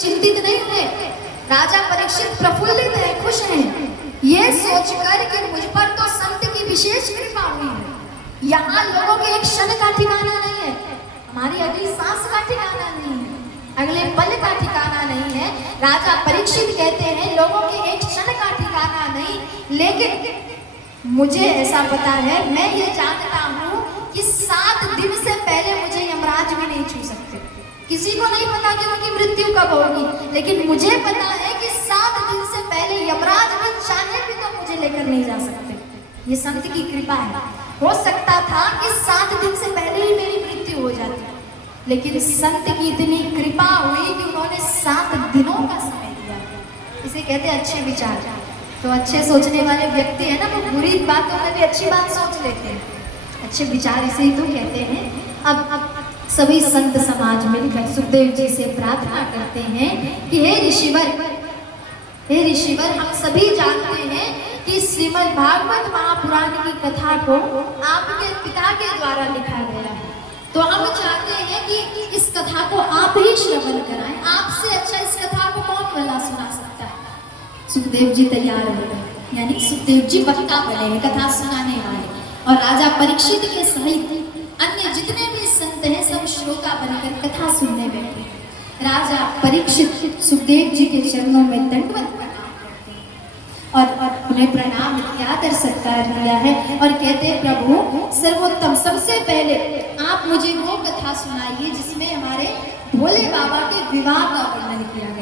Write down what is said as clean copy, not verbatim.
चिंतित नहीं हुए। राजा परीक्षित प्रफुल्लित है, खुश हैं, ये सोचकर कि मुझ पर तो संत की विशेष कृपा हुई है। यहाँ लोगों के एक क्षण का ठिकाना नहीं है, हमारी अगली सांस का ठिकाना नहीं है, अगले पल का ठिकाना नहीं है। राजा परीक्षित कहते हैं लोगों के एक क्षण का ठिकाना नहीं, लेकिन मुझे ऐसा पता है, मैं ये जानता हूँ कि 7 दिन से पहले मुझे यमराज भी नहीं छू सकते। किसी को नहीं पता कि उनकी मृत्यु कब होगी, लेकिन मुझे पता है कि 7 दिन से पहले यमराज भी चाहे भी तो मुझे लेकर नहीं जा सकते। ये संत की कृपा है। हो सकता था कि 7 दिन से पहले ही मेरी मृत्यु हो जाती, लेकिन संत की इतनी कृपा हुई कि उन्होंने 7 दिनों का समय दिया। इसे कहते हैं अच्छे विचार। तो अच्छे सोचने वाले व्यक्ति है ना, वो बुरी बातों में भी अच्छी बात सोच लेते हैं। अच्छे विचार इसे ही तो कहते हैं। अब सभी संत समाज मिलकर सुखदेव जी से प्रार्थना करते हैं कि हे ऋषिवर, हम सभी जानते हैं कि श्रीमद् भागवत महापुराण की कथा को आपके पिता के द्वारा लिखा गया है, तो हम चाहते हैं कि इस कथा को आप ही श्रवण कराएं। आपसे अच्छा इस कथा को कौन भला सुना सकता है। सुखदेव जी तैयार हो गए, यानी सुखदेव जी वक्ता बने, कथा सुनाने वाले, और राजा परीक्षित के सहित अन्य जितने भी संत हैं सब श्रोता बनकर कथा सुनने बैठे। राजा परीक्षित सुखदेव जी के चरणों में दंडवत प्रणाम करते हैं और उन्हें प्रणाम किया, आदर सत्कार किया है और कहते प्रभु सर्वोत्तम, सबसे पहले आप मुझे वो कथा सुनाइए जिसमें हमारे भोले बाबा के विवाह का वर्णन किया गया।